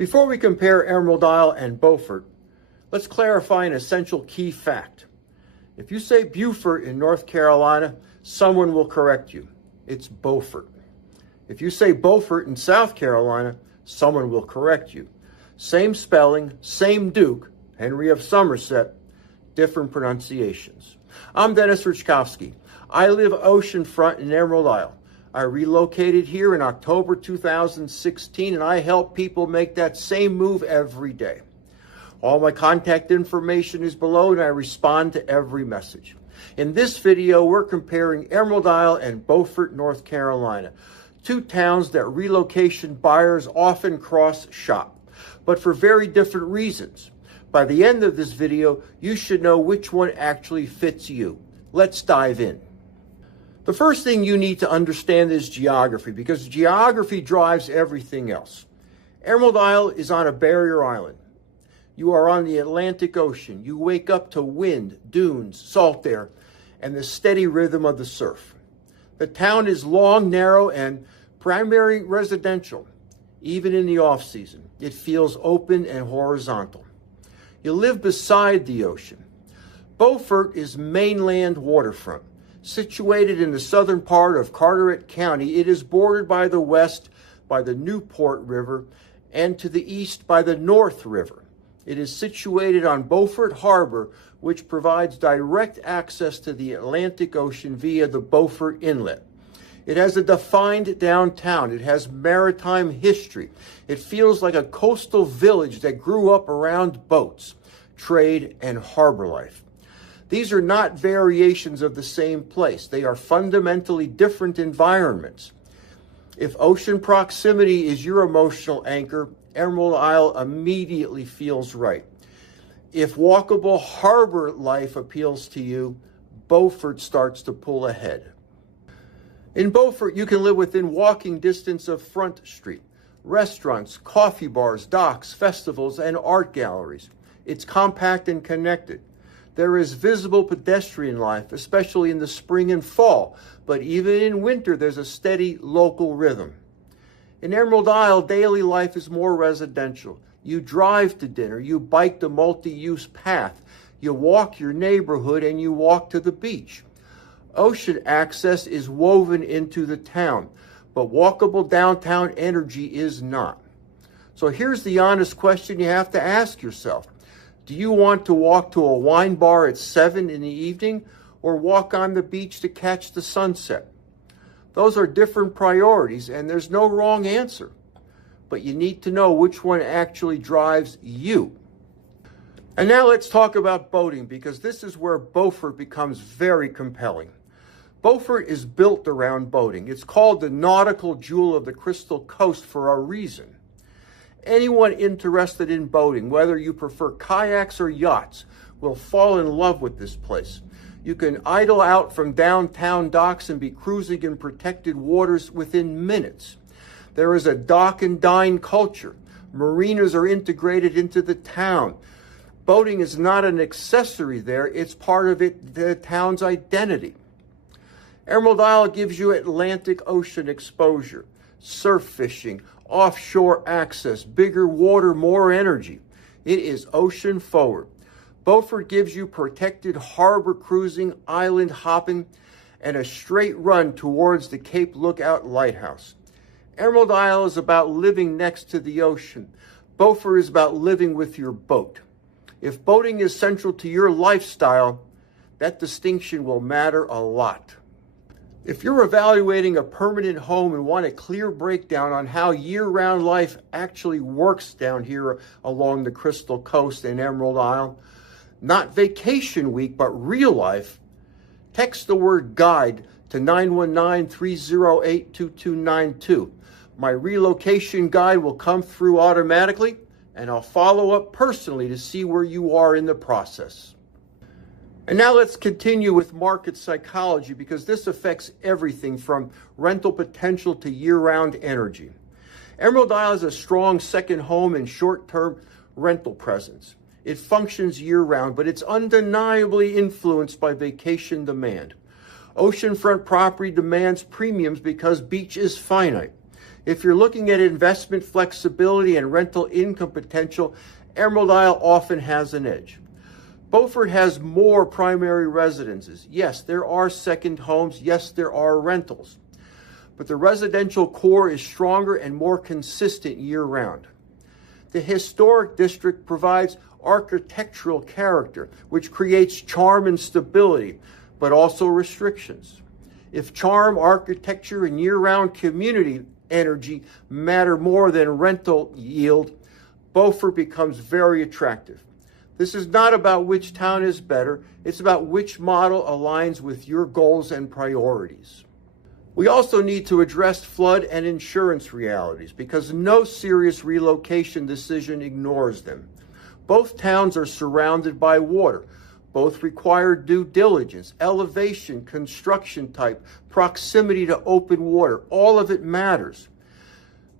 Before we compare Emerald Isle and Beaufort, let's clarify an essential key fact. If you say Beaufort in North Carolina, someone will correct you. It's Beaufort. If you say Beaufort in South Carolina, someone will correct you. Same spelling, same Duke, Henry of Somerset, different pronunciations. I'm Dennis Richkowski. I live oceanfront in Emerald Isle. I relocated here in October 2016, and I help people make that same move every day. All my contact information is below, and I respond to every message. In this video, we're comparing Emerald Isle and Beaufort, North Carolina, two towns that relocation buyers often cross-shop, but for very different reasons. By the end of this video, you should know which one actually fits you. Let's dive in. The first thing you need to understand is geography, because geography drives everything else. Emerald Isle is on a barrier island. You are on the Atlantic Ocean. You wake up to wind, dunes, salt air, and the steady rhythm of the surf. The town is long, narrow, and primary residential. Even in the off-season, it feels open and horizontal. You live beside the ocean. Beaufort is mainland waterfront. Situated in the southern part of Carteret County, it is bordered by the west by the Newport River and to the east by the North River. It is situated on Beaufort Harbor, which provides direct access to the Atlantic Ocean via the Beaufort Inlet. It has a defined downtown. It has maritime history. It feels like a coastal village that grew up around boats, trade, and harbor life. These are not variations of the same place. They are fundamentally different environments. If ocean proximity is your emotional anchor, Emerald Isle immediately feels right. If walkable harbor life appeals to you, Beaufort starts to pull ahead. In Beaufort, you can live within walking distance of Front Street, restaurants, coffee bars, docks, festivals, and art galleries. It's compact and connected. There is visible pedestrian life, especially in the spring and fall, but even in winter, there's a steady local rhythm. In Emerald Isle, daily life is more residential. You drive to dinner, you bike the multi-use path, you walk your neighborhood, and you walk to the beach. Ocean access is woven into the town, but walkable downtown energy is not. So here's the honest question you have to ask yourself. Do you want to walk to a wine bar at 7 in the evening or walk on the beach to catch the sunset? Those are different priorities, and there's no wrong answer. But you need to know which one actually drives you. And now let's talk about boating, because this is where Beaufort becomes very compelling. Beaufort is built around boating. It's called the nautical jewel of the Crystal Coast for a reason. Anyone interested in boating, whether you prefer kayaks or yachts, will fall in love with this place. You can idle out from downtown docks and be cruising in protected waters within minutes. There is a dock and dine culture. Marinas are integrated into the town. Boating is not an accessory there, it's part of the town's identity. Emerald Isle gives you Atlantic Ocean exposure, surf fishing, offshore access, bigger water, more energy. It is ocean forward. Beaufort gives you protected harbor cruising, island hopping, and a straight run towards the Cape Lookout Lighthouse. Emerald Isle is about living next to the ocean. Beaufort is about living with your boat. If boating is central to your lifestyle, that distinction will matter a lot. If you're evaluating a permanent home and want a clear breakdown on how year-round life actually works down here along the Crystal Coast in Emerald Isle, not vacation week, but real life, text the word guide to 919-308-2292. My relocation guide will come through automatically, and I'll follow up personally to see where you are in the process. And now let's continue with market psychology, because this affects everything from rental potential to year-round energy. Emerald Isle is a strong second home and short-term rental presence. It functions year-round, but it's undeniably influenced by vacation demand. Oceanfront property demands premiums because beach is finite. If you're looking at investment flexibility and rental income potential, Emerald Isle often has an edge. Beaufort has more primary residences. Yes, there are second homes. Yes, there are rentals. But the residential core is stronger and more consistent year-round. The historic district provides architectural character, which creates charm and stability, but also restrictions. If charm, architecture, and year-round community energy matter more than rental yield, Beaufort becomes very attractive. This is not about which town is better, it's about which model aligns with your goals and priorities. We also need to address flood and insurance realities because no serious relocation decision ignores them. Both towns are surrounded by water. Both require due diligence, elevation, construction type, proximity to open water. All of it matters.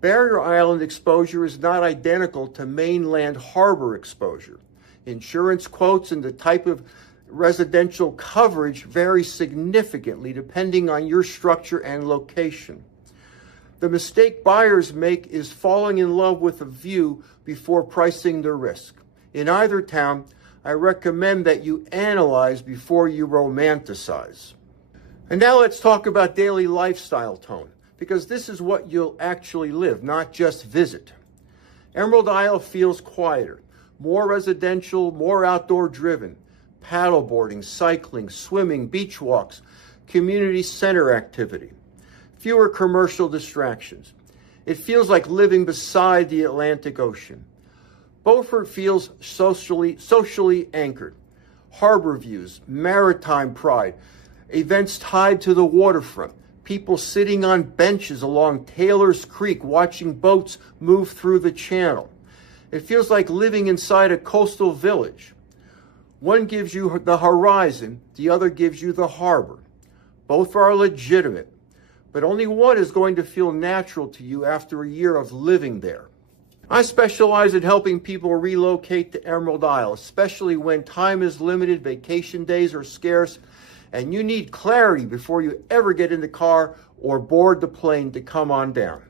Barrier Island exposure is not identical to mainland harbor exposure. Insurance quotes and the type of residential coverage vary significantly depending on your structure and location. The mistake buyers make is falling in love with a view before pricing the risk. In either town, I recommend that you analyze before you romanticize. And now let's talk about daily lifestyle tone, because this is what you'll actually live, not just visit. Emerald Isle feels quieter, more residential, more outdoor driven. Paddleboarding, cycling, swimming, beach walks, community center activity. Fewer commercial distractions. It feels like living beside the Atlantic Ocean. Beaufort feels socially anchored. Harbor views, maritime pride, events tied to the waterfront, people sitting on benches along Taylor's Creek watching boats move through the channel. It feels like living inside a coastal village. One gives you the horizon, the other gives you the harbor. Both are legitimate, but only one is going to feel natural to you after a year of living there. I specialize in helping people relocate to Emerald Isle, especially when time is limited, vacation days are scarce, and you need clarity before you ever get in the car or board the plane to come on down.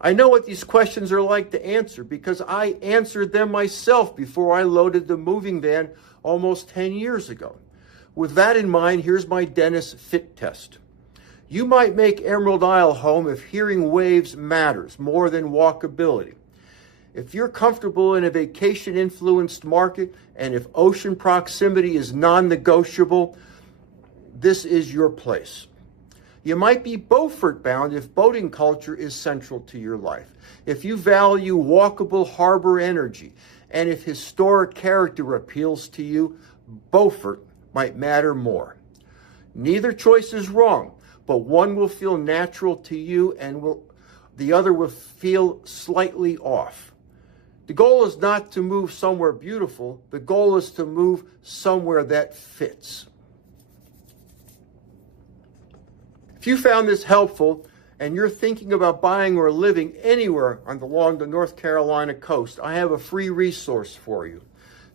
I know what these questions are like to answer because I answered them myself before I loaded the moving van almost 10 years ago. With that in mind, here's my Dennis fit test. You might make Emerald Isle home if hearing waves matters more than walkability. If you're comfortable in a vacation-influenced market and if ocean proximity is non-negotiable, this is your place. You might be Beaufort bound if boating culture is central to your life, if you value walkable harbor energy, and if historic character appeals to you, Beaufort might matter more. Neither choice is wrong, but one will feel natural to you and the other will feel slightly off. The goal is not to move somewhere beautiful. The goal is to move somewhere that fits. If you found this helpful and you're thinking about buying or living anywhere along the North Carolina coast, I have a free resource for you.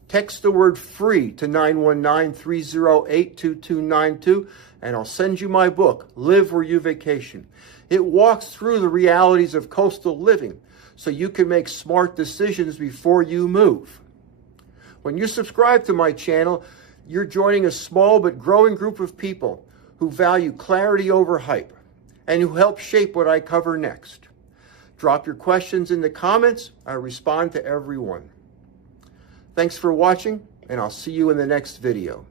Text the word FREE to 919-308-2292 and I'll send you my book, Live Where You Vacation. It walks through the realities of coastal living so you can make smart decisions before you move. When you subscribe to my channel, you're joining a small but growing group of people who value clarity over hype and who help shape what I cover next. Drop your questions in the comments. I respond to everyone. Thanks for watching, and I'll see you in the next video.